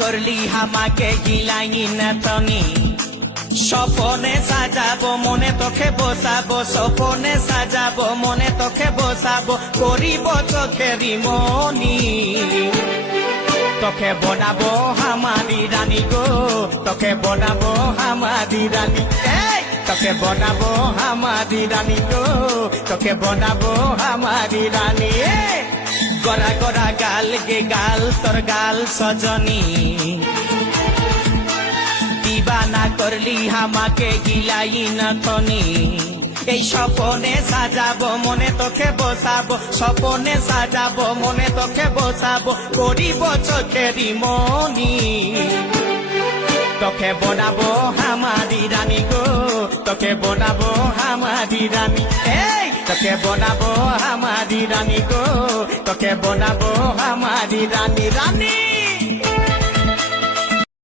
করলি আমাকে গিলাই না তনি স্বপনে সাজাবো মনে তোকে বসাবো স্বপনে সাজাবো মনে তোকে বসাবো করিব চোখেরি মনি তোকে বনাবো হামারি রানী গো তোকে বনাবো হামারি রানী তোকে বনাবো হামারি রানী গো তোকে বনাবো হামারি রানী গড়া গড়া গাল গে গাল তোর গাল সজনী দিবানা করলি আমাকে গিলাই না তনি এই স্বপনে সাজাবো মনে তোকে বসাবো স্বপনে সাজাবো মনে তোকে বসাবো করিব চোখেরি মনি তোকে বনাবো হামারি রানী গো তোকে বনাবো হামারি রানী তোকে বনাবো হামারি রানী গো তোকে বনাবো হামারি রানী রানী